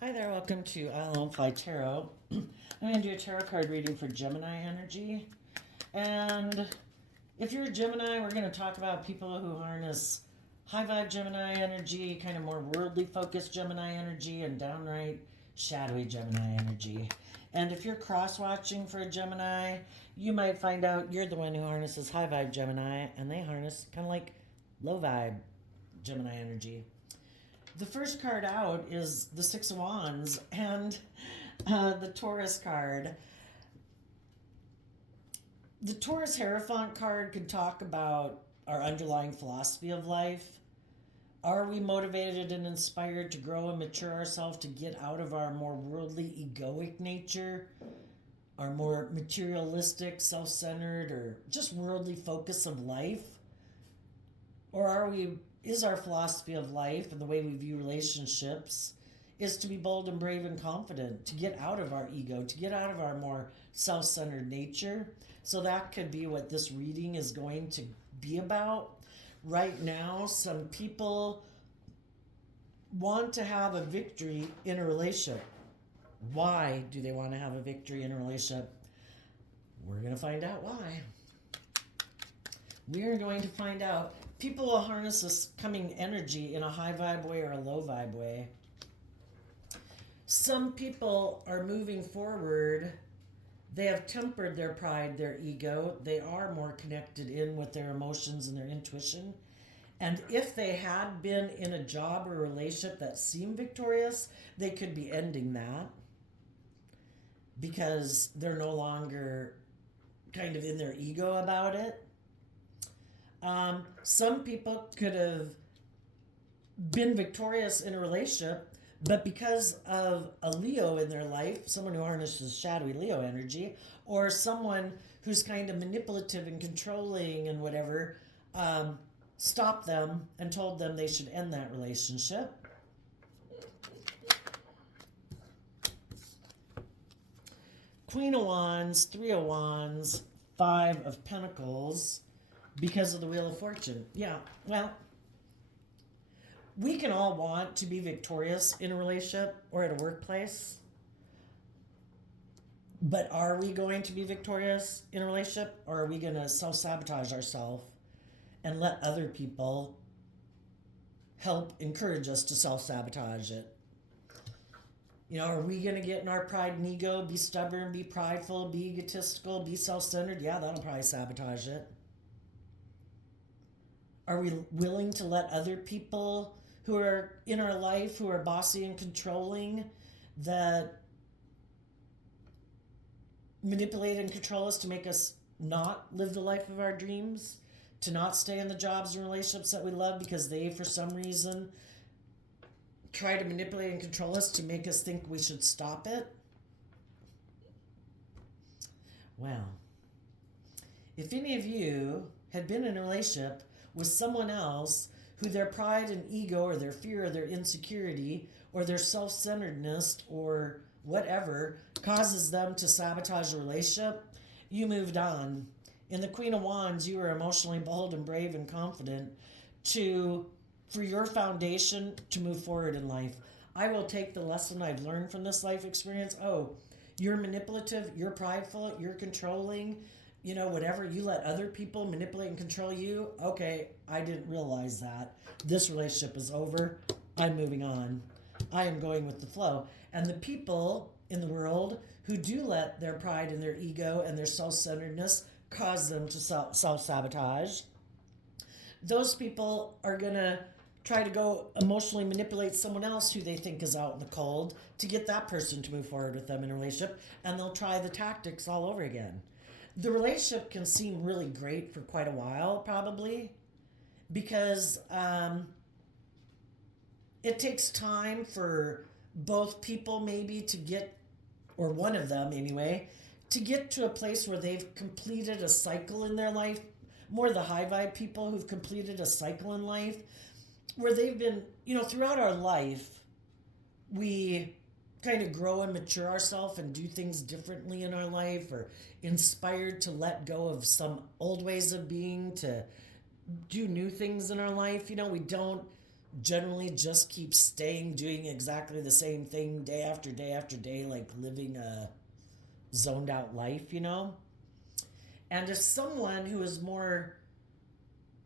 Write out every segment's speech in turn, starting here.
Hi there, welcome to I Alone Fly Tarot. I'm going to do a tarot card reading for Gemini energy. And if you're a Gemini, we're going to talk about people who harness high vibe Gemini energy, kind of more worldly focused Gemini energy, and downright shadowy Gemini energy. And if you're cross watching for a Gemini, you might find out you're the one who harnesses high vibe Gemini, and they harness kind of like low vibe Gemini energy. The first card out is the Six of Wands and the Taurus card. The Taurus Hierophant card could talk about our underlying philosophy of life. Are we motivated and inspired to grow and mature ourselves to get out of our more worldly, egoic nature, our more materialistic, self centered, or just worldly focus of life? Or is our philosophy of life and the way we view relationships is to be bold and brave and confident, to get out of our ego, to get out of our more self-centered nature? So that could be what this reading is going to be about. Right now, some people want to have a victory in a relationship. Why do they want to have a victory in a relationship? We're going to find out why. We're going to find out. People will harness this coming energy in a high vibe way or a low vibe way. Some people are moving forward. They have tempered their pride, their ego. They are more connected in with their emotions and their intuition. And if they had been in a job or a relationship that seemed victorious, they could be ending that because they're no longer kind of in their ego about it. Some people could have been victorious in a relationship, but because of a Leo in their life, someone who harnesses shadowy Leo energy, or someone who's kind of manipulative and controlling and whatever, stopped them and told them they should end that relationship. Queen of Wands, Three of Wands, Five of Pentacles, because of the Wheel of Fortune. Yeah, well, we can all want to be victorious in a relationship or at a workplace. But are we going to be victorious in a relationship, or are we going to self-sabotage ourselves and let other people help encourage us to self-sabotage it? You know, are we going to get in our pride and ego, be stubborn, be prideful, be egotistical, be self-centered? Yeah, that'll probably sabotage it. Are we willing to let other people who are in our life, who are bossy and controlling, that manipulate and control us to make us not live the life of our dreams, to not stay in the jobs and relationships that we love because they, for some reason, try to manipulate and control us to make us think we should stop it? Well, if any of you had been in a relationship with someone else who their pride and ego or their fear or their insecurity or their self-centeredness or whatever causes them to sabotage a relationship, you moved on. In the Queen of Wands, you were emotionally bold and brave and confident for your foundation to move forward in life. I will take the lesson I've learned from this life experience. Oh, you're manipulative, you're prideful, you're controlling, whatever. You let other people manipulate and control you. Okay, I didn't realize that. This relationship is over. I'm moving on. I am going with the flow. And the people in the world who do let their pride and their ego and their self-centeredness cause them to self-sabotage, those people are going to try to go emotionally manipulate someone else who they think is out in the cold to get that person to move forward with them in a relationship, and they'll try the tactics all over again. The relationship can seem really great for quite a while, probably, because it takes time for both people maybe to get, or one of them anyway, to get to a place where they've completed a cycle in their life. More the high vibe people who've completed a cycle in life, where they've been, throughout our life, we kind of grow and mature ourselves and do things differently in our life, or inspired to let go of some old ways of being to do new things in our life. We don't generally just keep staying doing exactly the same thing day after day after day, like living a zoned out life, you know? And if someone who is more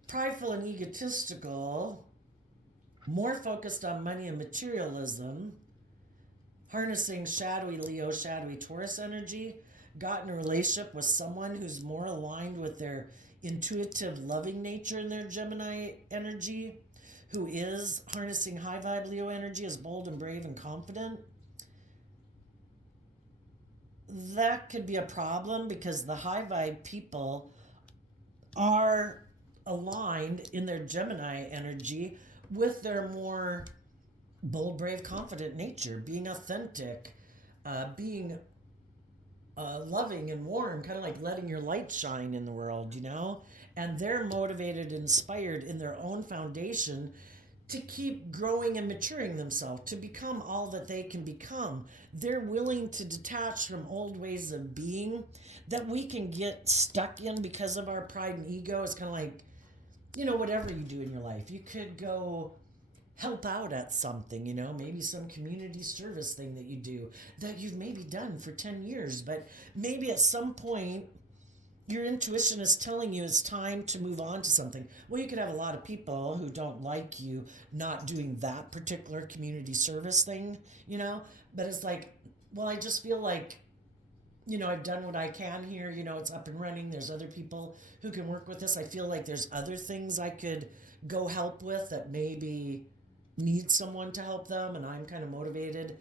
prideful and egotistical, more focused on money and materialism, harnessing shadowy Leo, shadowy Taurus energy, got in a relationship with someone who's more aligned with their intuitive, loving nature in their Gemini energy, who is harnessing high vibe Leo energy, is bold and brave and confident, that could be a problem because the high vibe people are aligned in their Gemini energy with their more bold, brave, confident nature, being authentic, being loving and warm, kind of like letting your light shine in the world, you know? And they're motivated, inspired in their own foundation to keep growing and maturing themselves, to become all that they can become. They're willing to detach from old ways of being that we can get stuck in because of our pride and ego. It's kind of like, you know, whatever you do in your life, you could go help out at something, you know, maybe some community service thing that you do that you've maybe done for 10 years, but maybe at some point your intuition is telling you it's time to move on to something. Well, you could have a lot of people who don't like you not doing that particular community service thing, you know, but it's like, well, I just feel like, you know, I've done what I can here, you know, it's up and running. There's other people who can work with this. I feel like there's other things I could go help with that maybe need someone to help them, and I'm kind of motivated.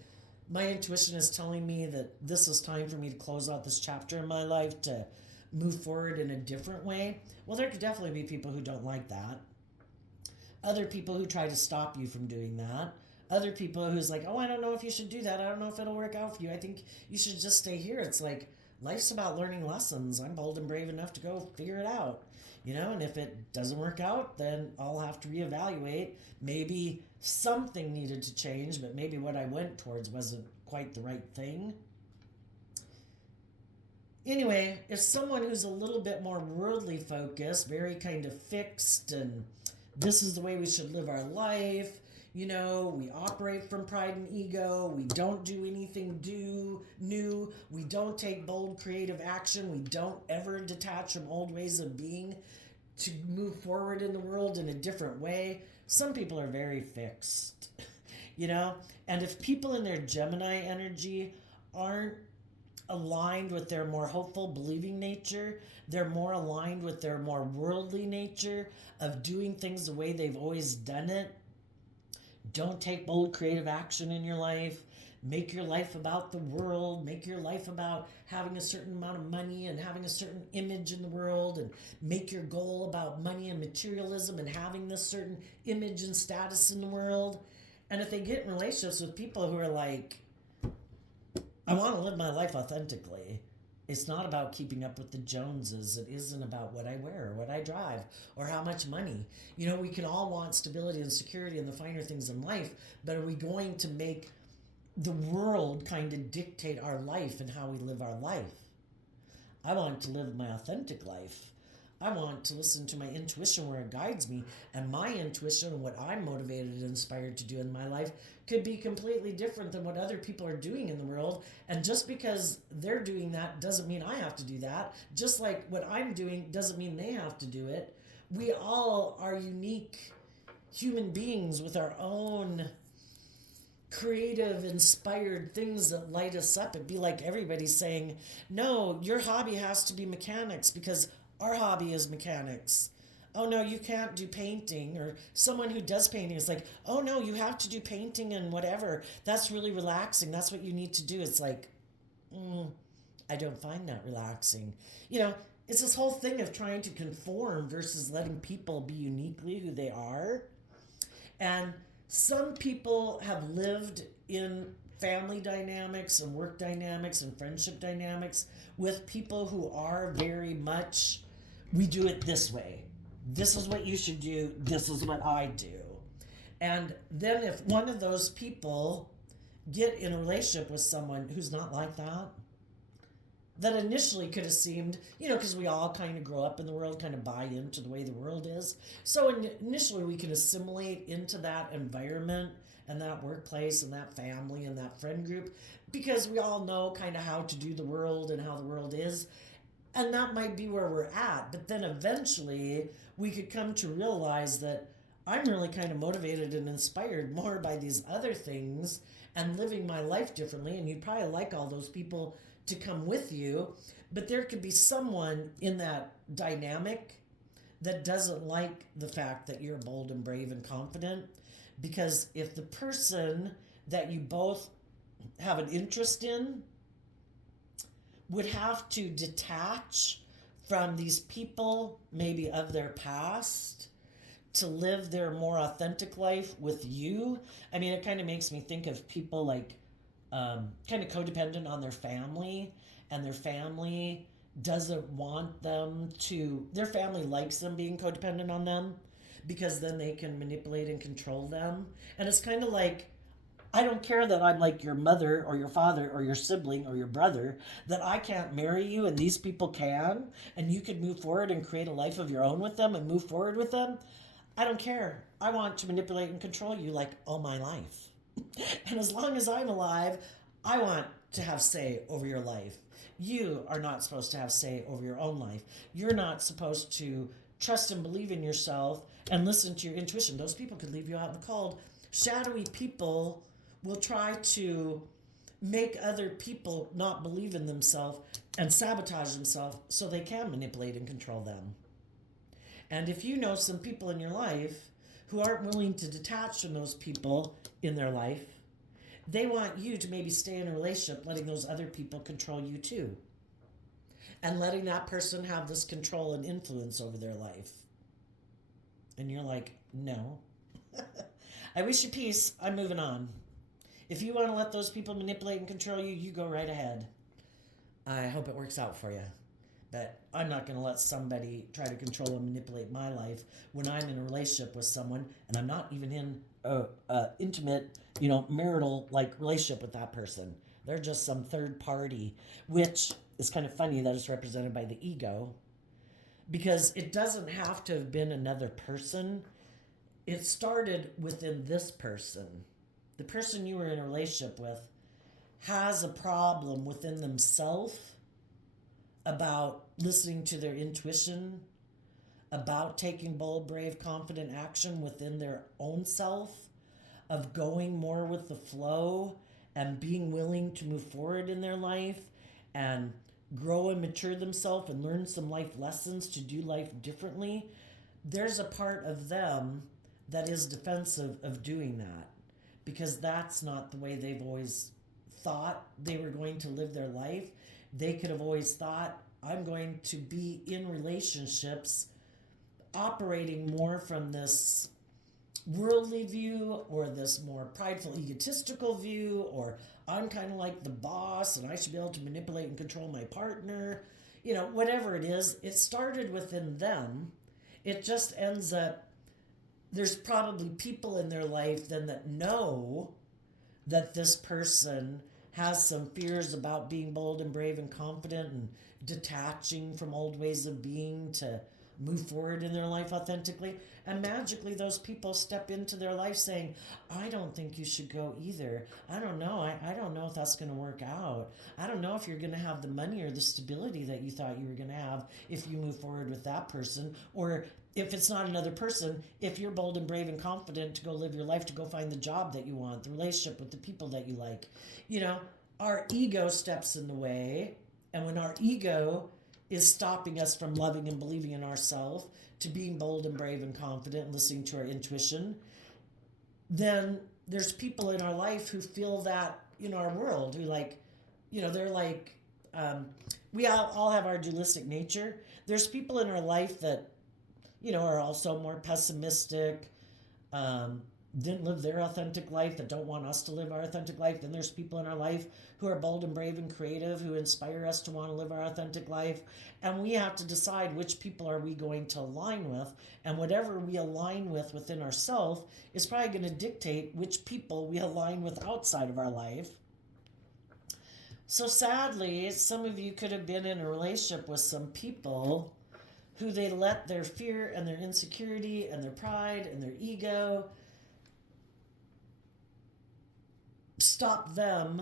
My intuition is telling me that this is time for me to close out this chapter in my life to move forward in a different way. Well, there could definitely be people who don't like that. Other people who try to stop you from doing that. Other people who's like, oh, I don't know if you should do that. I don't know if it'll work out for you. I think you should just stay here. It's like, life's about learning lessons. I'm bold and brave enough to go figure it out. You know, and if it doesn't work out, then I'll have to reevaluate. Maybe something needed to change, but maybe what I went towards wasn't quite the right thing. Anyway, if someone who's a little bit more worldly focused, very kind of fixed, and this is the way we should live our life, you know, we operate from pride and ego, we don't do anything new, we don't take bold creative action, we don't ever detach from old ways of being to move forward in the world in a different way. Some people are very fixed, you know, and if people in their Gemini energy aren't aligned with their more hopeful, believing nature, they're more aligned with their more worldly nature of doing things the way they've always done it. Don't take bold creative action in your life. Make your life about the world. Make your life about having a certain amount of money and having a certain image in the world, and make your goal about money and materialism and having this certain image and status in the world. And if they get in relationships with people who are like, I want to live my life authentically. It's not about keeping up with the Joneses. It isn't about what I wear, or what I drive, or how much money. You know, we can all want stability and security and the finer things in life, but are we going to make the world kind of dictate our life and how we live our life? I want to live my authentic life. I want to listen to my intuition where it guides me, and my intuition and what I'm motivated and inspired to do in my life could be completely different than what other people are doing in the world. And just because they're doing that doesn't mean I have to do that. Just like what I'm doing doesn't mean they have to do it. We all are unique human beings with our own creative, inspired things that light us up. It'd be like everybody saying, no, your hobby has to be mechanics because our hobby is mechanics. Oh no, you can't do painting. Or someone who does painting is like, oh no, you have to do painting and whatever. That's really relaxing. That's what you need to do. It's like, I don't find that relaxing. You know, it's this whole thing of trying to conform versus letting people be uniquely who they are. And some people have lived in family dynamics and work dynamics and friendship dynamics with people who are very much, we do it this way. This is what you should do. This is what I do. And then if one of those people get in a relationship with someone who's not like that, that initially could have seemed, because we all kind of grow up in the world, kind of buy into the way the world is. So initially we can assimilate into that environment and that workplace and that family and that friend group because we all know kind of how to do the world and how the world is. And that might be where we're at. But then eventually we could come to realize that I'm really kind of motivated and inspired more by these other things and living my life differently. And you'd probably like all those people to come with you. But there could be someone in that dynamic that doesn't like the fact that you're bold and brave and confident. Because if the person that you both have an interest in would have to detach from these people, maybe of their past, to live their more authentic life with you. I mean, it kind of makes me think of people like kind of codependent on their family, and their family doesn't want them to, their family likes them being codependent on them because then they can manipulate and control them. And it's kind of like, I don't care that I'm like your mother or your father or your sibling or your brother, that I can't marry you and these people can, and you could move forward and create a life of your own with them and move forward with them. I don't care. I want to manipulate and control you like all my life. And as long as I'm alive, I want to have say over your life. You are not supposed to have say over your own life. You're not supposed to trust and believe in yourself and listen to your intuition. Those people could leave you out in the cold. Shadowy people will try to make other people not believe in themselves and sabotage themselves so they can manipulate and control them. And if you know some people in your life who aren't willing to detach from those people in their life, they want you to maybe stay in a relationship letting those other people control you too. And letting that person have this control and influence over their life. And you're like, no. I wish you peace. I'm moving on. If you want to let those people manipulate and control you, you go right ahead. I hope it works out for you. But I'm not going to let somebody try to control and manipulate my life when I'm in a relationship with someone and I'm not even in a intimate, marital like relationship with that person. They're just some third party, which is kind of funny that it's represented by the ego, because it doesn't have to have been another person. It started within this person. The person you were in a relationship with has a problem within themselves about listening to their intuition, about taking bold, brave, confident action within their own self, of going more with the flow and being willing to move forward in their life and grow and mature themselves and learn some life lessons to do life differently. There's a part of them that is defensive of doing that because that's not the way they've always thought they were going to live their life. They could have always thought, I'm going to be in relationships operating more from this worldly view or this more prideful, egotistical view, or I'm kind of like the boss and I should be able to manipulate and control my partner. Whatever it is, it started within them. It just ends up, there's probably people in their life then that know that this person has some fears about being bold and brave and confident and detaching from old ways of being to move forward in their life authentically. And magically those people step into their life saying, I don't think you should go either. I don't know. I don't know if that's going to work out. I don't know if you're going to have the money or the stability that you thought you were going to have if you move forward with that person. Or if it's not another person, if you're bold and brave and confident to go live your life, to go find the job that you want, the relationship with the people that you like. Our ego steps in the way. And when our ego is stopping us from loving and believing in ourselves, to being bold and brave and confident and listening to our intuition, then there's people in our life who feel that in our world, who they're like, we all have our dualistic nature. There's people in our life that, are also more pessimistic, didn't live their authentic life, that don't want us to live our authentic life. Then there's people in our life who are bold and brave and creative, who inspire us to want to live our authentic life. And we have to decide which people are we going to align with. And whatever we align with within ourselves is probably going to dictate which people we align with outside of our life. So sadly, some of you could have been in a relationship with some people who they let their fear and their insecurity and their pride and their ego stop them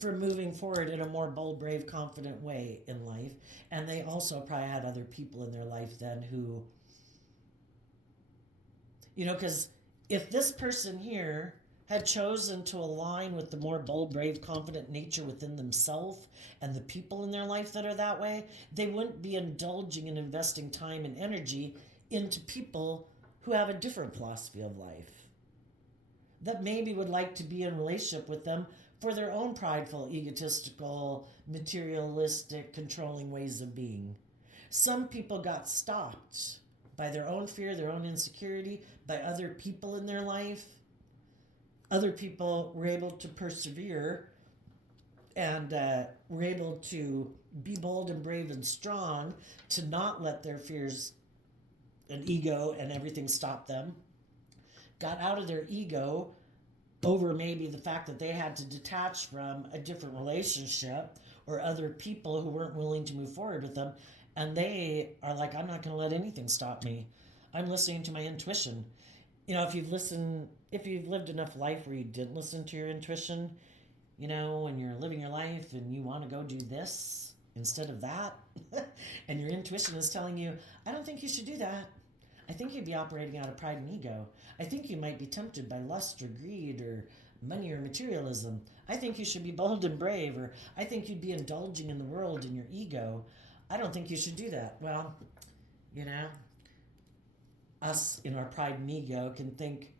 from moving forward in a more bold, brave, confident way in life. And they also probably had other people in their life then who, because if this person here had chosen to align with the more bold, brave, confident nature within themselves and the people in their life that are that way, they wouldn't be indulging and investing time and energy into people who have a different philosophy of life, that maybe would like to be in relationship with them for their own prideful, egotistical, materialistic, controlling ways of being. Some people got stopped by their own fear, their own insecurity, by other people in their life. Other people were able to persevere and were able to be bold and brave and strong to not let their fears and ego and everything stop them. Got out of their ego over maybe the fact that they had to detach from a different relationship or other people who weren't willing to move forward with them. And they are like, I'm not going to let anything stop me. I'm listening to my intuition. If you've lived enough life where you didn't listen to your intuition, when you're living your life and you want to go do this instead of that, and your intuition is telling you, I don't think you should do that. I think you'd be operating out of pride and ego. I think you might be tempted by lust or greed or money or materialism. I think you should be bold and brave, or I think you'd be indulging in the world and your ego. I don't think you should do that. Well, us in our pride and ego can think,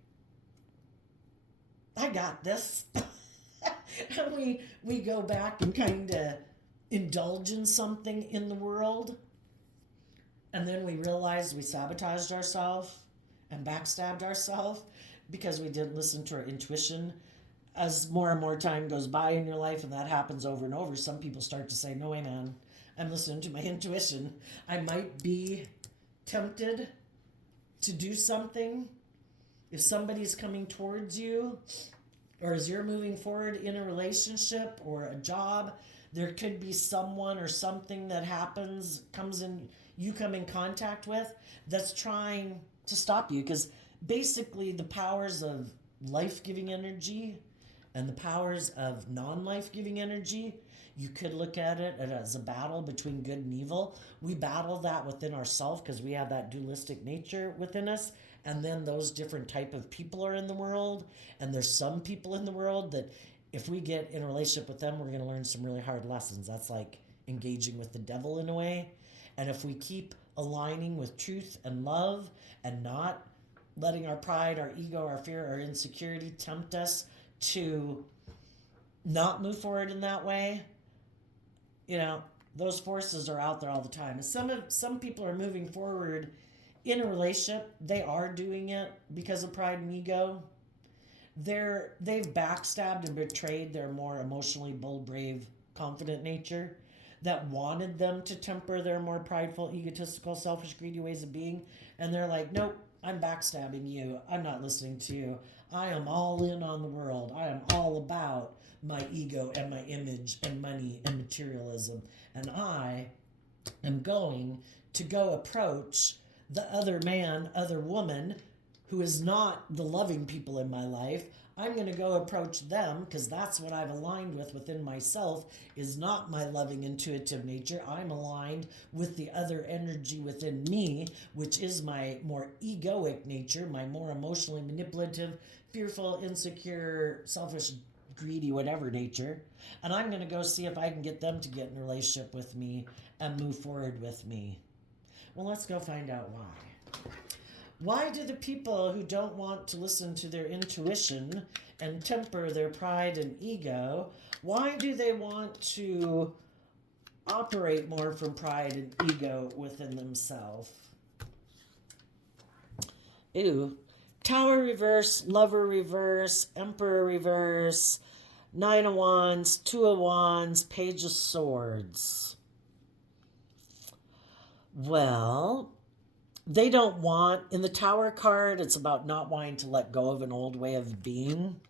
I got this. And we go back and kind of indulge in something in the world. And then we realize we sabotaged ourselves and backstabbed ourselves because we didn't listen to our intuition. As more and more time goes by in your life, and that happens over and over, some people start to say, no way, man, I'm listening to my intuition. I might be tempted to do something if somebody's coming towards you, or as you're moving forward in a relationship or a job, there could be someone or something that happens, you come in contact with, that's trying to stop you. Because basically the powers of life-giving energy and the powers of non-life-giving energy, you could look at it as a battle between good and evil. We battle that within ourselves because we have that dualistic nature within us. And then those different type of people are in the world. And there's some people in the world that if we get in a relationship with them, we're going to learn some really hard lessons. That's like engaging with the devil in a way. And if we keep aligning with truth and love and not letting our pride, our ego, our fear, our insecurity tempt us to not move forward in that way, those forces are out there all the time. And some people are moving forward in a relationship. They are doing it because of pride and ego. They've backstabbed and betrayed their more emotionally bold, brave, confident nature that wanted them to temper their more prideful, egotistical, selfish, greedy ways of being. And they're like, nope, I'm backstabbing you. I'm not listening to you. I am all in on the world. I am all about my ego and my image and money and materialism. And I am going to go approach the other man, other woman who is not the loving people in my life. I'm going to go approach them because that's what I've aligned with within myself, is not my loving, intuitive nature. I'm aligned with the other energy within me, which is my more egoic nature, my more emotionally manipulative, fearful, insecure, selfish, greedy, whatever nature. And I'm going to go see if I can get them to get in a relationship with me and move forward with me. Well, let's go find out why. Why do the people who don't want to listen to their intuition and temper their pride and ego, why do they want to operate more from pride and ego within themselves? Ooh. Tower reverse, lover reverse, emperor reverse, 9 of wands, 2 of wands, page of swords. Well, they don't want, in the Tower card, it's about not wanting to let go of an old way of being.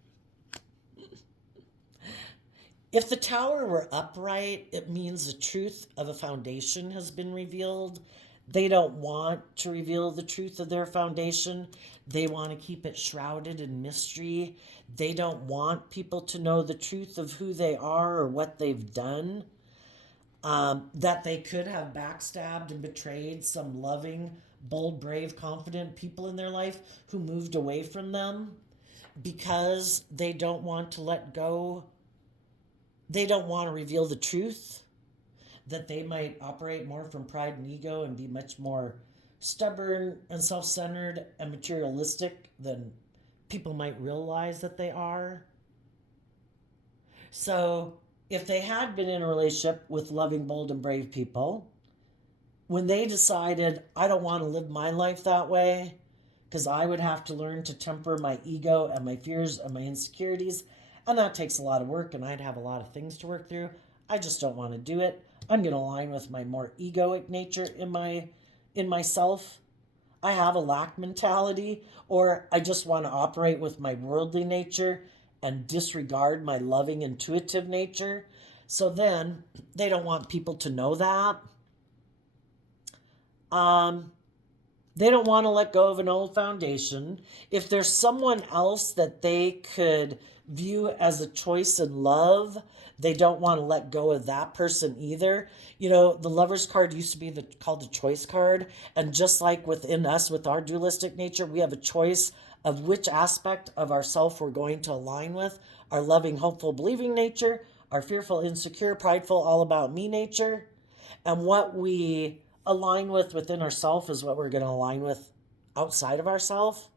If the tower were upright, it means the truth of a foundation has been revealed. They don't want to reveal the truth of their foundation. They want to keep it shrouded in mystery. They don't want people to know the truth of who they are or what they've done. That they could have backstabbed and betrayed some loving, bold, brave, confident people in their life who moved away from them because they don't want to let go. They don't want to reveal the truth, that they might operate more from pride and ego and be much more stubborn and self-centered and materialistic than people might realize that they are. So if they had been in a relationship with loving, bold, and brave people, when they decided, I don't want to live my life that way, because I would have to learn to temper my ego and my fears and my insecurities, and that takes a lot of work, and I'd have a lot of things to work through. I just don't want to do it. I'm going to align with my more egoic nature in myself. I have a lack mentality, or I just want to operate with my worldly nature and disregard my loving, intuitive nature. So then they don't want people to know that. They don't want to let go of an old foundation. If there's someone else that they could view as a choice in love, they don't want to let go of that person either. You know, the Lover's card used to be called the choice card. And just like within us, with our dualistic nature, we have a choice of which aspect of ourself we're going to align with. Our loving, hopeful, believing nature, our fearful, insecure, prideful, all about me nature. And what we align with within ourself is what we're going to align with outside of ourself.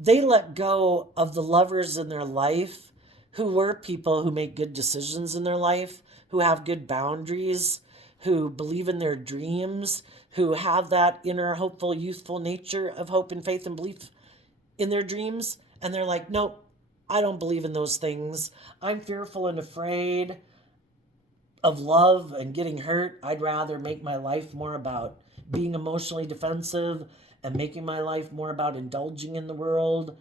They let go of the lovers in their life who were people who make good decisions in their life, who have good boundaries, who believe in their dreams, who have that inner hopeful, youthful nature of hope and faith and belief in their dreams. And they're like, nope, I don't believe in those things. I'm fearful and afraid of love and getting hurt. I'd rather make my life more about being emotionally defensive and making my life more about indulging in the world.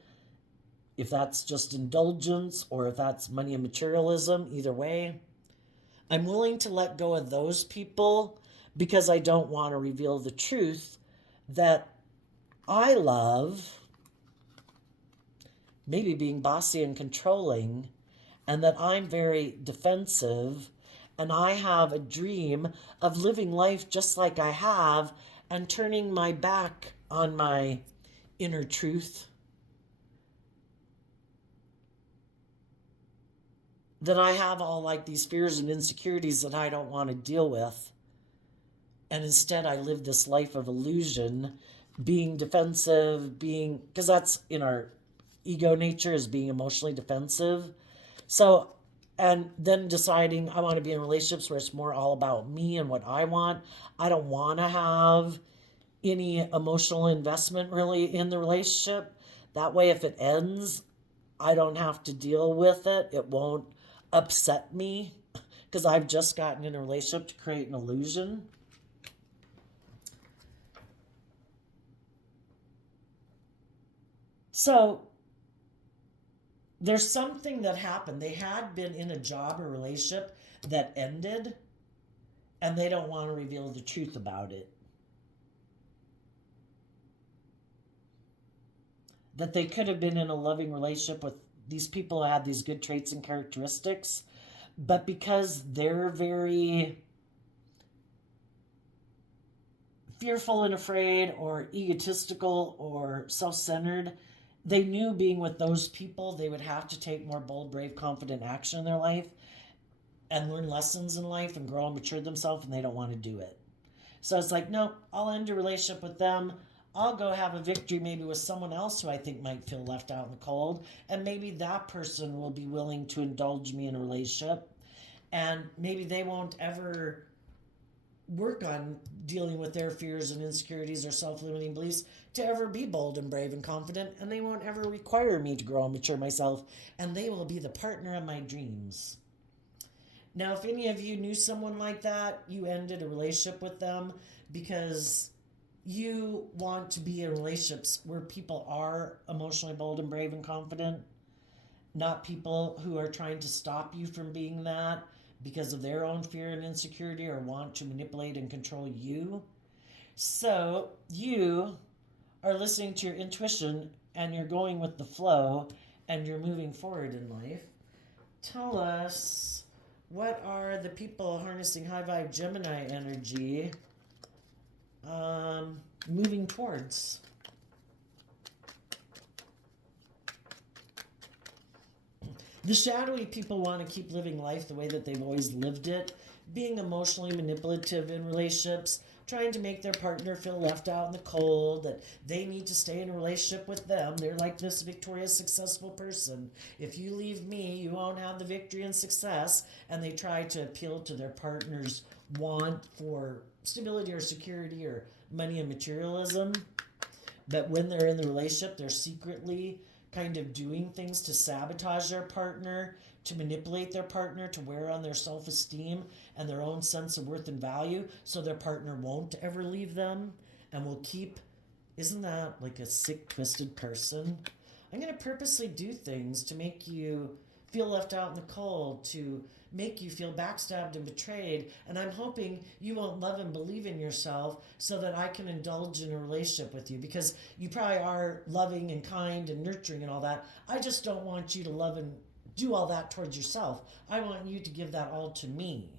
If that's just indulgence or if that's money and materialism, either way, I'm willing to let go of those people because I don't want to reveal the truth that I love maybe being bossy and controlling, and that I'm very defensive, and I have a dream of living life just like I have and turning my back on my inner truth. That I have all like these fears and insecurities that I don't want to deal with. And instead I live this life of illusion, being defensive, because that's in our ego nature, is being emotionally defensive. So, and then deciding I want to be in relationships where it's more all about me and what I want. I don't want to have any emotional investment really in the relationship. That way, if it ends, I don't have to deal with it. It won't upset me because I've just gotten in a relationship to create an illusion. So there's something that happened. They had been in a job or relationship that ended, and they don't want to reveal the truth about it. That they could have been in a loving relationship with these people who had these good traits and characteristics, but because they're very fearful and afraid or egotistical or self-centered, they knew being with those people, they would have to take more bold, brave, confident action in their life and learn lessons in life and grow and mature themselves, and they don't want to do it. So it's like, no, I'll end a relationship with them. I'll go have a victory maybe with someone else who I think might feel left out in the cold, and maybe that person will be willing to indulge me in a relationship, and maybe they won't ever work on dealing with their fears and insecurities or self-limiting beliefs to ever be bold and brave and confident, and they won't ever require me to grow and mature myself, and they will be the partner of my dreams. Now, if any of you knew someone like that, you ended a relationship with them because you want to be in relationships where people are emotionally bold and brave and confident. not people who are trying to stop you from being that because of their own fear and insecurity or want to manipulate and control you. So you are listening to your intuition and you're going with the flow and you're moving forward in life. Tell us, what are the people harnessing high vibe Gemini energy moving towards? The shadowy people want to keep living life the way that they've always lived it, being emotionally manipulative in relationships, trying to make their partner feel left out in the cold, that they need to stay in a relationship with them. They're like this victorious, successful person. If you leave me, you won't have the victory and success. And they try to appeal to their partner's want for stability or security or money and materialism. But when they're in the relationship, they're secretly kind of doing things to sabotage their partner, to manipulate their partner, to wear on their self-esteem and their own sense of worth and value, so their partner won't ever leave them and will keep. Isn't that like a sick, twisted person? I'm going to purposely do things to make you feel left out in the cold, to make you feel backstabbed and betrayed, and I'm hoping you won't love and believe in yourself so that I can indulge in a relationship with you, because you probably are loving and kind and nurturing and all that. I just don't want you to love and do all that towards yourself. I want you to give that all to me.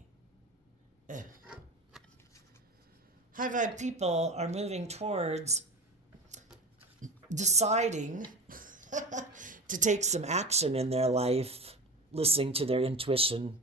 High vibe people are moving towards deciding to take some action in their life, listening to their intuition,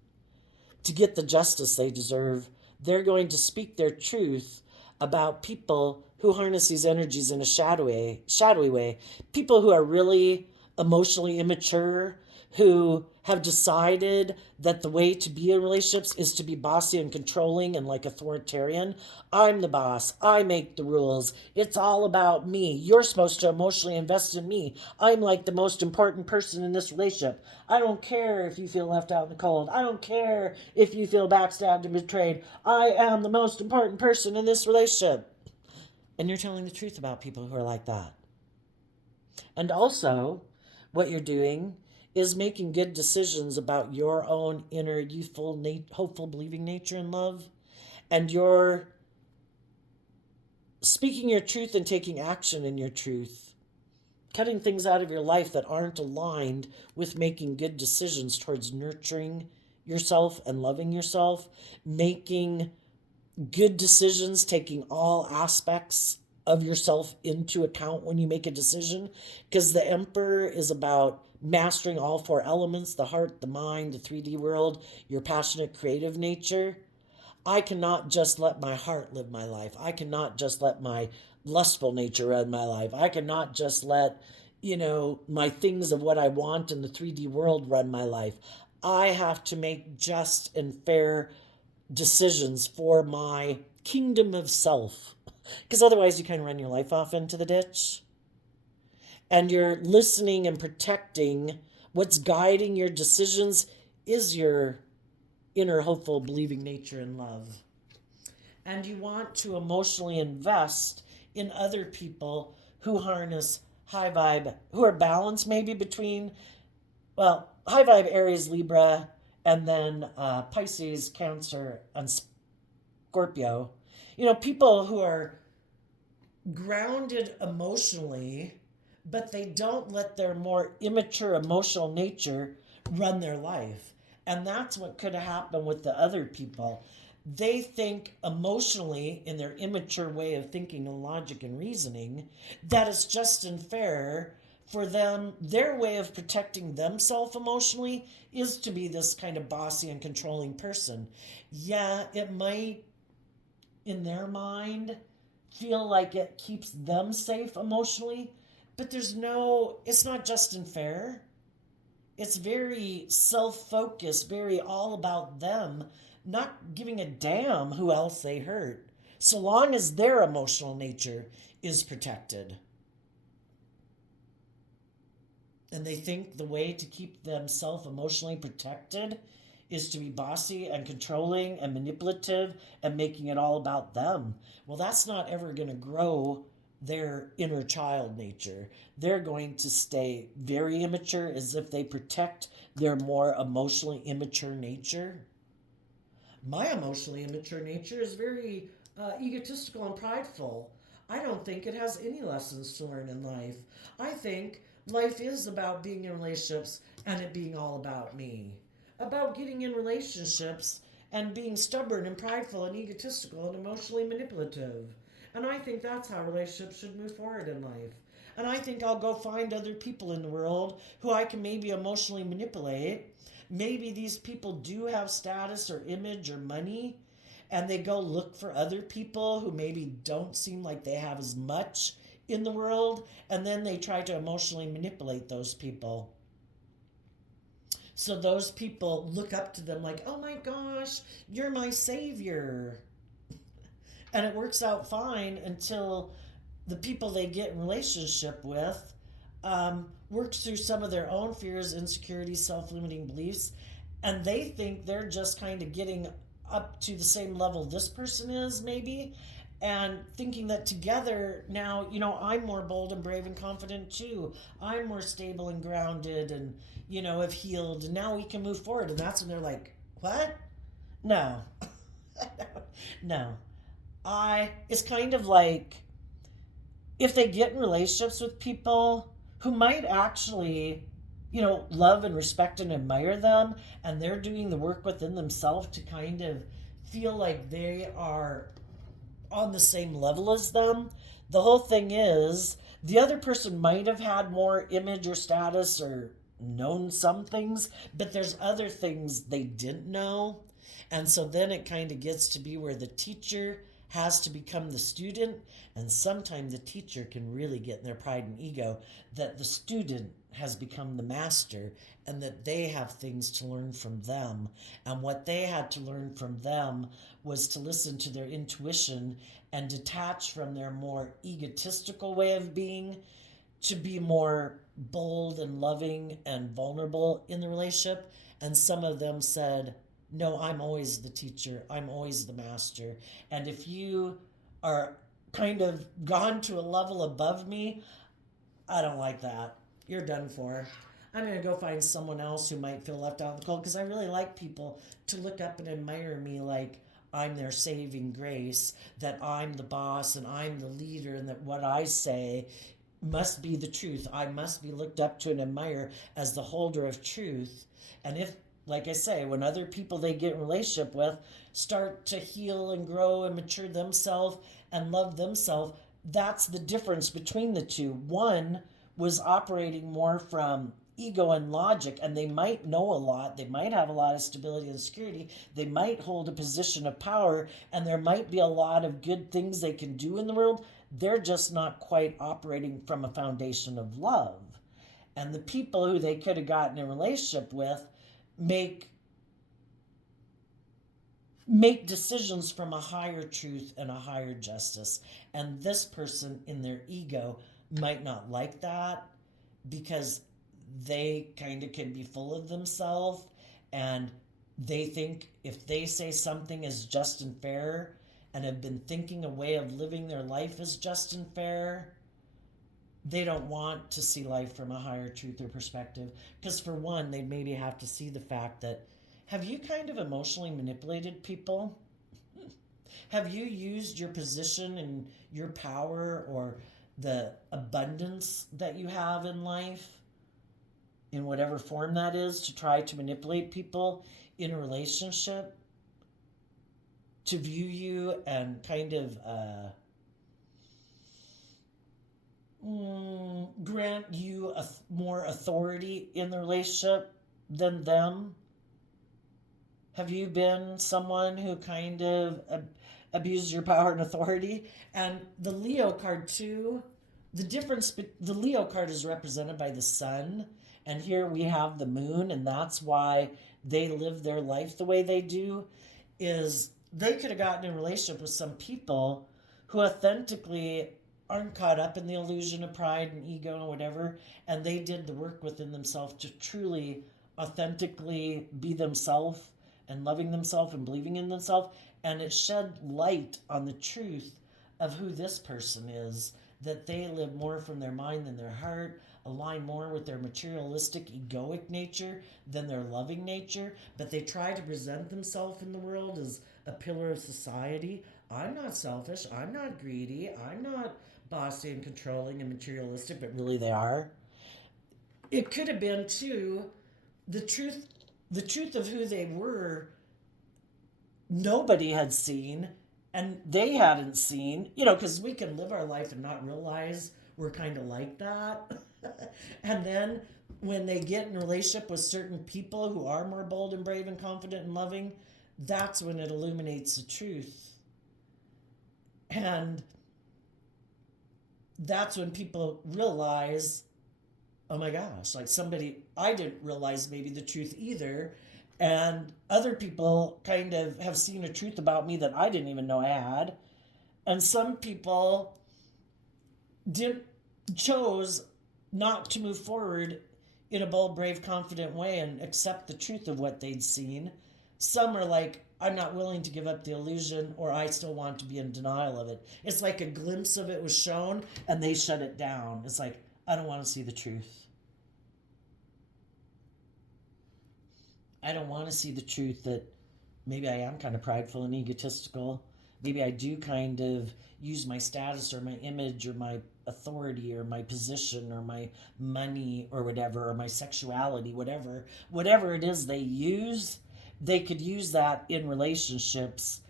to get the justice they deserve. They're going to speak their truth about people who harness these energies in a shadowy way. People who are really emotionally immature, who have decided that the way to be in relationships is to be bossy and controlling and like authoritarian. I'm the boss. I make the rules. It's all about me. You're supposed to emotionally invest in me. I'm like the most important person in this relationship. I don't care if you feel left out in the cold. I don't care if you feel backstabbed and betrayed. I am the most important person in this relationship. And you're telling the truth about people who are like that. And also, what you're doing is making good decisions about your own inner youthful, hopeful, believing nature and love. And you're speaking your truth and taking action in your truth. Cutting things out of your life that aren't aligned with making good decisions towards nurturing yourself and loving yourself. Making good decisions, taking all aspects of yourself into account when you make a decision. Because the Emperor is about mastering all four elements: the heart, the mind, the 3D world, your passionate creative nature. I cannot just let my heart live my life. I cannot just let my lustful nature run my life. I cannot just let, my things of what I want in the 3D world run my life. I have to make just and fair decisions for my kingdom of self. Because otherwise you kind of run your life off into the ditch. And you're listening and protecting what's guiding your decisions is your inner hopeful believing nature and love. And you want to emotionally invest in other people who harness high vibe, who are balanced maybe between, high vibe Aries, Libra, and then Pisces, Cancer, and Scorpio. People who are grounded emotionally, but they don't let their more immature emotional nature run their life. And that's what could happen with the other people. They think emotionally, in their immature way of thinking and logic and reasoning, that it's just and fair for them. Their way of protecting themselves emotionally is to be this kind of bossy and controlling person. Yeah, it might, in their mind, feel like it keeps them safe emotionally, but it's not just and fair. It's very self-focused, very all about them, not giving a damn who else they hurt, so long as their emotional nature is protected. And they think the way to keep themselves emotionally protected is to be bossy and controlling and manipulative and making it all about them. Well, that's not ever going to grow their inner child nature. They're going to stay very immature as if they protect their more emotionally immature nature. My emotionally immature nature is very egotistical and prideful. I don't think it has any lessons to learn in life. I think life is about being in relationships and it being all about me. About getting in relationships and being stubborn and prideful and egotistical and emotionally manipulative. And I think that's how relationships should move forward in life. And I think I'll go find other people in the world who I can maybe emotionally manipulate. Maybe these people do have status or image or money, and they go look for other people who maybe don't seem like they have as much in the world, and then they try to emotionally manipulate those people. So those people look up to them like, oh my gosh, you're my savior. And it works out fine until the people they get in relationship with works through some of their own fears, insecurities, self-limiting beliefs, and they think they're just kind of getting up to the same level this person is, maybe, and thinking that together now, I'm more bold and brave and confident too. I'm more stable and grounded and, have healed, and now we can move forward. And that's when they're like, what? No. No. It's kind of like if they get in relationships with people who might actually, love and respect and admire them, and they're doing the work within themselves to kind of feel like they are on the same level as them. The whole thing is, the other person might have had more image or status or known some things, but there's other things they didn't know. And so then it kind of gets to be where the teacher has to become the student, and sometimes the teacher can really get in their pride and ego that the student has become the master and that they have things to learn from them. And what they had to learn from them was to listen to their intuition and detach from their more egotistical way of being to be more bold and loving and vulnerable in the relationship. And some of them said, no, I'm always the teacher. I'm always the master. And if you are kind of gone to a level above me, I don't like that. You're done for. I'm going to go find someone else who might feel left out in the cold, because I really like people to look up and admire me like I'm their saving grace, that I'm the boss and I'm the leader, and that what I say must be the truth. I must be looked up to and admired as the holder of truth. And if, like I say, when other people they get in relationship with start to heal and grow and mature themselves and love themselves, that's the difference between the two. One was operating more from ego and logic, and they might know a lot, they might have a lot of stability and security, they might hold a position of power, and there might be a lot of good things they can do in the world. They're just not quite operating from a foundation of love. And the people who they could have gotten in a relationship with make decisions from a higher truth and a higher justice. And this person in their ego might not like that, because they kind of can be full of themselves, and they think if they say something is just and fair and have been thinking a way of living their life as just and fair, they don't want to see life from a higher truth or perspective. Because for one, they maybe have to see the fact that, have you kind of emotionally manipulated people? Have you used your position and your power or the abundance that you have in life, in whatever form that is, to try to manipulate people in a relationship, to view you and kind of grant you more authority in the relationship than them? Have you been someone who kind of abuses your power and authority? And the Leo card too, the Leo card is represented by the sun, and here we have the moon, and that's why they live their life the way they do, is they could have gotten in a relationship with some people who authentically aren't caught up in the illusion of pride and ego and whatever, and they did the work within themselves to truly authentically be themselves and loving themselves and believing in themselves, and it shed light on the truth of who this person is, that they live more from their mind than their heart, align more with their materialistic, egoic nature than their loving nature, but they try to present themselves in the world as a pillar of society. I'm not selfish. I'm not greedy. I'm not bossy and controlling and materialistic, but really they are. It could have been too the truth the truth of who they were nobody had seen and they hadn't seen, because we can live our life and not realize we're kind of like that. And then when they get in a relationship with certain people who are more bold and brave and confident and loving, that's when it illuminates the truth. And that's when people realize, oh my gosh, like I didn't realize maybe the truth either. And other people kind of have seen a truth about me that I didn't even know I had. And some people did chose not to move forward in a bold, brave, confident way and accept the truth of what they'd seen. Some are like, I'm not willing to give up the illusion, or I still want to be in denial of it. It's like a glimpse of it was shown and they shut it down. It's like, I don't want to see the truth. I don't want to see the truth that maybe I am kind of prideful and egotistical. Maybe I do kind of use my status or my image or my authority or my position or my money or whatever, or my sexuality, whatever it is they use, they could use that in relationships,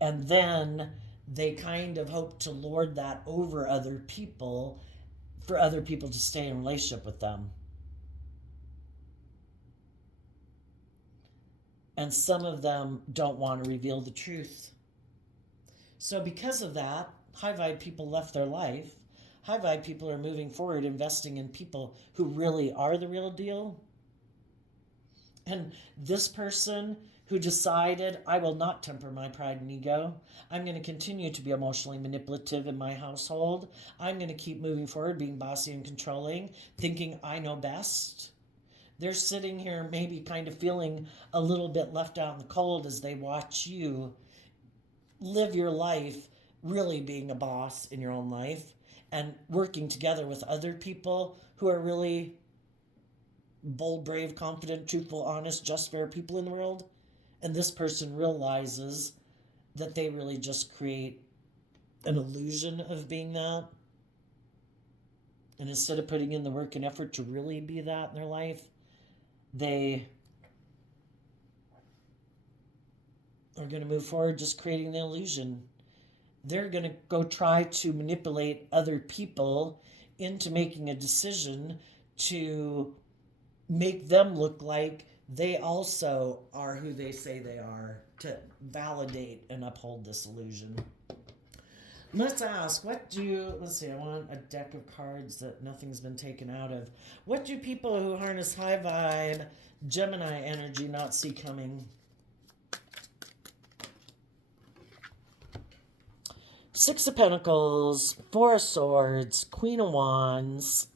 and then they kind of hope to lord that over other people for other people to stay in relationship with them. And some of them don't want to reveal the truth. So because of that, high vibe people left their life. High vibe people are moving forward, investing in people who really are the real deal. And this person who decided, I will not temper my pride and ego. I'm going to continue to be emotionally manipulative in my household. I'm going to keep moving forward, being bossy and controlling, thinking I know best. They're sitting here maybe kind of feeling a little bit left out in the cold as they watch you live your life really being a boss in your own life and working together with other people who are really bold, brave, confident, truthful, honest, just, fair people in the world. And this person realizes that they really just create an illusion of being that. And instead of putting in the work and effort to really be that in their life, they are going to move forward just creating the illusion. They're going to go try to manipulate other people into making a decision to make them look like they also are who they say they are, to validate and uphold this illusion. Let's ask, let's see, I want a deck of cards that nothing's been taken out of. What do people who harness high vibe Gemini energy not see coming? Six of Pentacles, Four of Swords, Queen of Wands,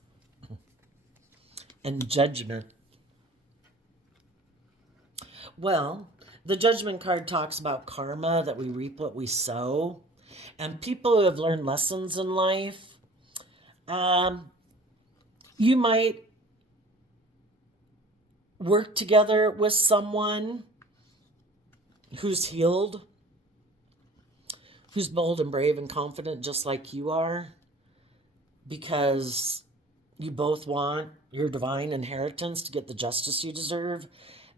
and Judgment. Well, the Judgment card talks about karma, that we reap what we sow. And people who have learned lessons in life, you might work together with someone who's healed, who's bold and brave and confident just like you are, because you both want your divine inheritance to get the justice you deserve.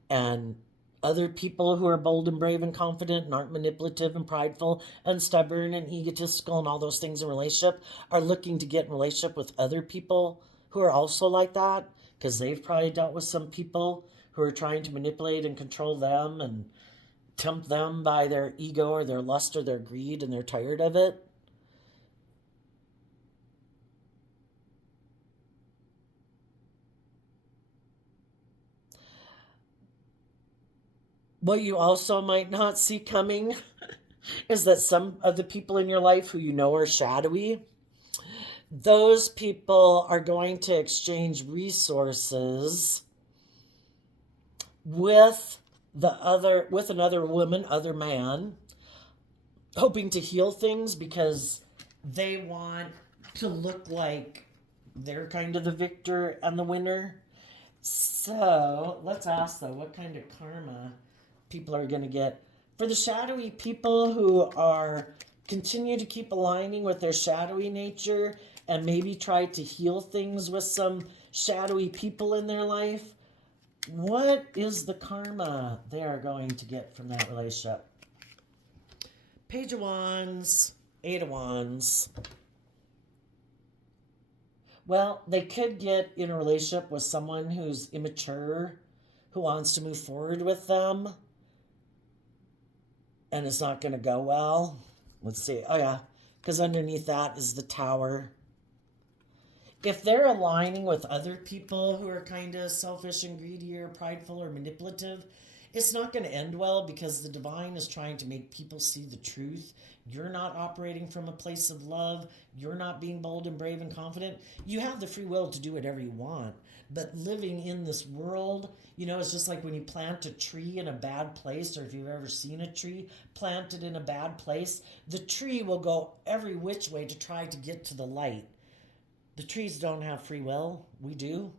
And other people who are bold and brave and confident and aren't manipulative and prideful and stubborn and egotistical and all those things in relationship are looking to get in relationship with other people who are also like that, because they've probably dealt with some people who are trying to manipulate and control them and tempt them by their ego or their lust or their greed, and they're tired of it. What you also might not see coming is that some of the people in your life who you know are shadowy, those people are going to exchange resources with another woman, other man, hoping to heal things because they want to look like they're kind of the victor and the winner. So let's ask though, what kind of karma people are going to get for the shadowy people who are continue to keep aligning with their shadowy nature and maybe try to heal things with some shadowy people in their life. What is the karma they are going to get from that relationship? Page of Wands, Eight of Wands. Well, they could get in a relationship with someone who's immature, who wants to move forward with them, and it's not going to go well. Let's see. Oh, yeah, because underneath that is the Tower. If they're aligning with other people who are kind of selfish and greedy or prideful or manipulative, it's not going to end well because the divine is trying to make people see the truth. You're not operating from a place of love. You're not being bold and brave and confident. You have the free will to do whatever you want. But living in this world, it's just like when you plant a tree in a bad place, or if you've ever seen a tree planted in a bad place, the tree will go every which way to try to get to the light. The trees don't have free will. We do.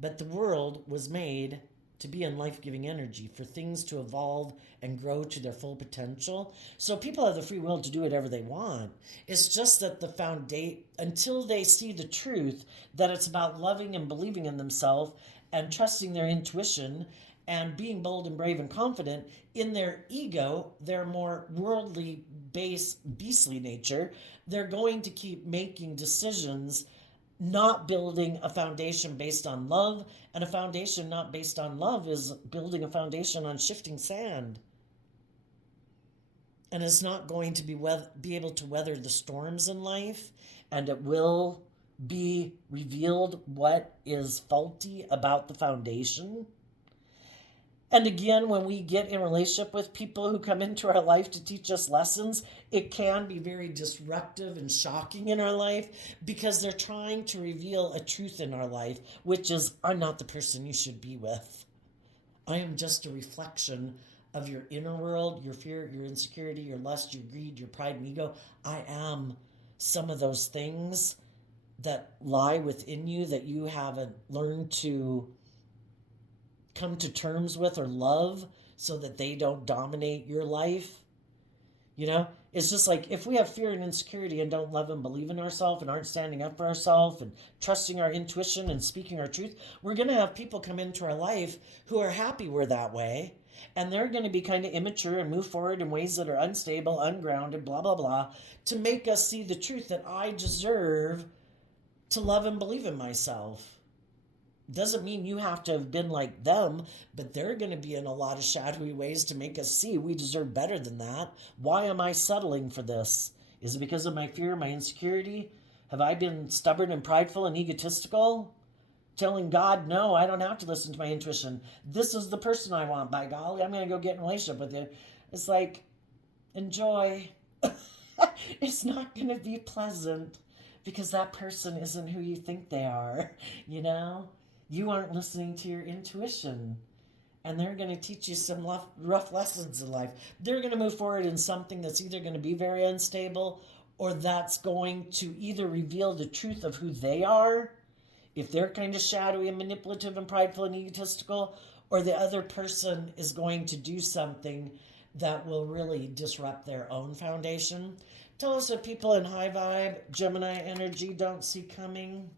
But the world was made to be in life-giving energy, for things to evolve and grow to their full potential. So people have the free will to do whatever they want. It's just that the foundation, until they see the truth, that it's about loving and believing in themselves and trusting their intuition and being bold and brave and confident in their ego, their more worldly base, beastly nature, they're going to keep making decisions not building a foundation based on love, and a foundation not based on love is building a foundation on shifting sand. And it's not going to be able to weather the storms in life, and it will be revealed what is faulty about the foundation. And again, when we get in a relationship with people who come into our life to teach us lessons, it can be very disruptive and shocking in our life because they're trying to reveal a truth in our life, which is, I'm not the person you should be with. I am just a reflection of your inner world, your fear, your insecurity, your lust, your greed, your pride and ego. I am some of those things that lie within you that you haven't learned to come to terms with or love so that they don't dominate your life. It's just like if we have fear and insecurity and don't love and believe in ourselves and aren't standing up for ourselves and trusting our intuition and speaking our truth, we're going to have people come into our life who are happy we're that way, and they're going to be kind of immature and move forward in ways that are unstable, ungrounded, blah, blah, blah, to make us see the truth that I deserve to love and believe in myself. Doesn't mean you have to have been like them, but they're going to be in a lot of shadowy ways to make us see we deserve better than that. Why am I settling for this? Is it because of my fear, my insecurity? Have I been stubborn and prideful and egotistical? Telling God, no, I don't have to listen to my intuition. This is the person I want. By golly, I'm going to go get in a relationship with you. It's like, enjoy. It's not going to be pleasant because that person isn't who you think they are, You aren't listening to your intuition, and they're going to teach you some rough lessons in life. They're going to move forward in something that's either going to be very unstable or that's going to either reveal the truth of who they are, if they're kind of shadowy and manipulative and prideful and egotistical, or the other person is going to do something that will really disrupt their own foundation. Tell us what people in high vibe, Gemini energy don't see coming.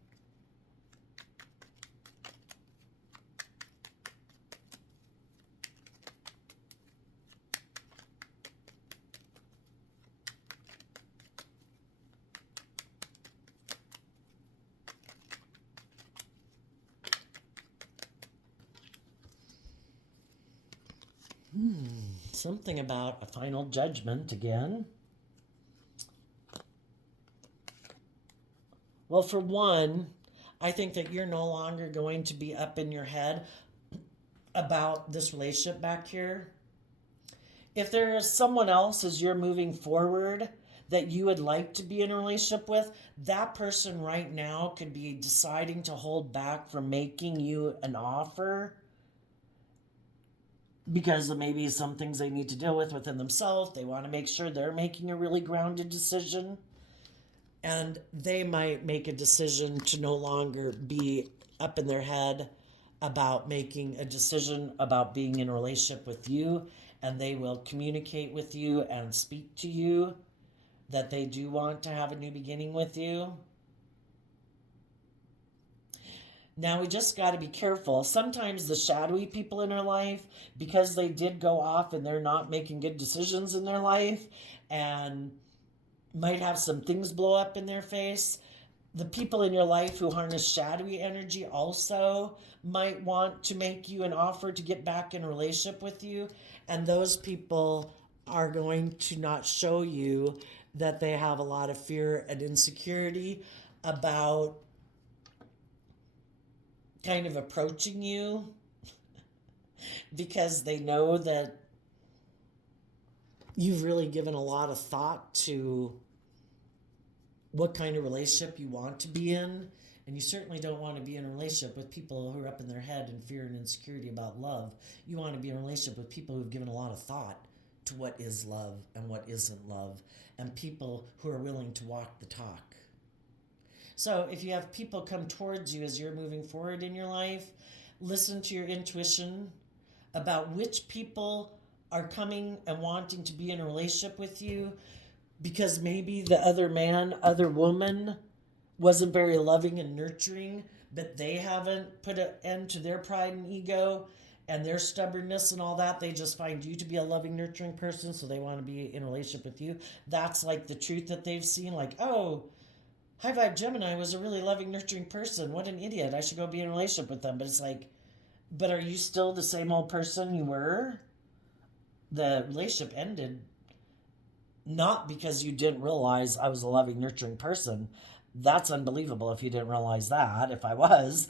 Something about a final judgment again. Well, for one, I think that you're no longer going to be up in your head about this relationship back here. If there is someone else as you're moving forward that you would like to be in a relationship with, that person right now could be deciding to hold back from making you an offer because of maybe some things they need to deal with within themselves. They want to make sure they're making a really grounded decision. And they might make a decision to no longer be up in their head about making a decision about being in a relationship with you, and they will communicate with you and speak to you that they do want to have a new beginning with you. Now we just got to be careful. Sometimes the shadowy people in our life, because they did go off and they're not making good decisions in their life and might have some things blow up in their face, the people in your life who harness shadowy energy also might want to make you an offer to get back in a relationship with you. And those people are going to not show you that they have a lot of fear and insecurity about kind of approaching you because they know that you've really given a lot of thought to what kind of relationship you want to be in. And you certainly don't want to be in a relationship with people who are up in their head in fear and insecurity about love. You want to be in a relationship with people who've given a lot of thought to what is love and what isn't love, and people who are willing to walk the talk. So if you have people come towards you as you're moving forward in your life, listen to your intuition about which people are coming and wanting to be in a relationship with you, because maybe the other man, other woman wasn't very loving and nurturing, but they haven't put an end to their pride and ego and their stubbornness and all that. They just find you to be a loving, nurturing person, so they want to be in a relationship with you. That's like the truth that they've seen. Like, oh, High Vibe Gemini was a really loving, nurturing person. What an idiot. I should go be in a relationship with them. But it's like, but are you still the same old person you were? The relationship ended not because you didn't realize I was a loving, nurturing person. That's unbelievable if you didn't realize that. If I was,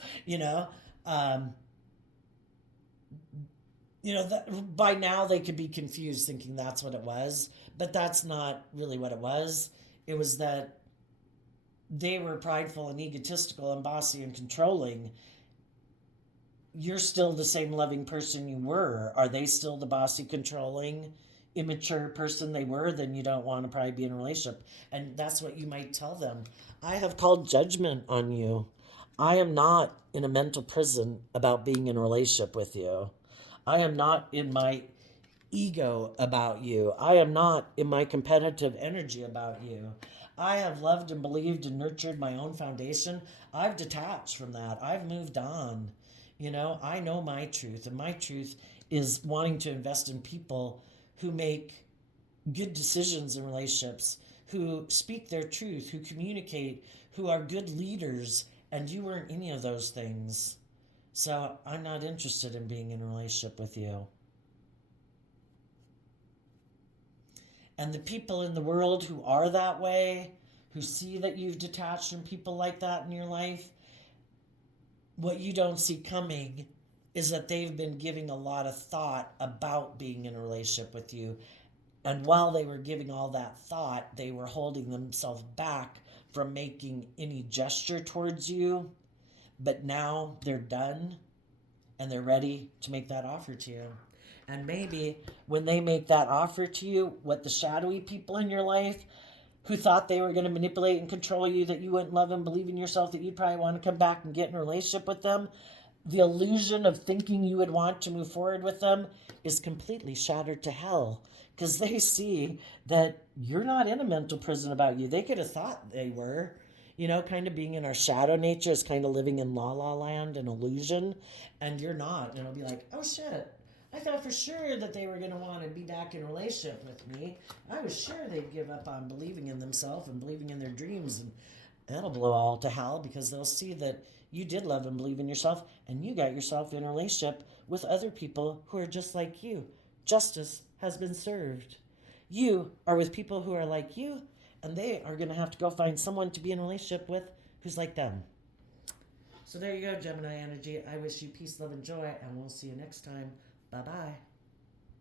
that by now they could be confused thinking that's what it was, but that's not really what it was. It was that they were prideful and egotistical and bossy and controlling. You're still the same loving person you were. Are they still the bossy, controlling, immature person they were? Then you don't want to probably be in a relationship. And that's what you might tell them. I have called judgment on you. I am not in a mental prison about being in a relationship with you. I am not in my ego about you. I am not in my competitive energy about you. I have loved and believed and nurtured my own foundation. I've detached from that. I've moved on. I know my truth, and my truth is wanting to invest in people who make good decisions in relationships, who speak their truth, who communicate, who are good leaders, and you weren't any of those things. So I'm not interested in being in a relationship with you. And the people in the world who are that way, who see that you've detached from people like that in your life, what you don't see coming is that they've been giving a lot of thought about being in a relationship with you. And while they were giving all that thought, they were holding themselves back from making any gesture towards you. But now they're done and they're ready to make that offer to you. And maybe when they make that offer to you, what the shadowy people in your life who thought they were going to manipulate and control you, that you wouldn't love and believe in yourself, that you'd probably want to come back and get in a relationship with them, the illusion of thinking you would want to move forward with them is completely shattered to hell, because they see that you're not in a mental prison about you. They could have thought they were. Kind of being in our shadow nature is kind of living in la la land, an illusion, and you're not. And it'll be like, oh shit, I thought for sure that they were going to want to be back in a relationship with me. I was sure they'd give up on believing in themselves and believing in their dreams, and that'll blow all to hell, because they'll see that you did love and believe in yourself, and you got yourself in a relationship with other people who are just like you. Justice has been served. You are with people who are like you, and they are going to have to go find someone to be in a relationship with who's like them. So there you go, Gemini energy. I wish you peace, love, and joy, and we'll see you next time. Bye-bye.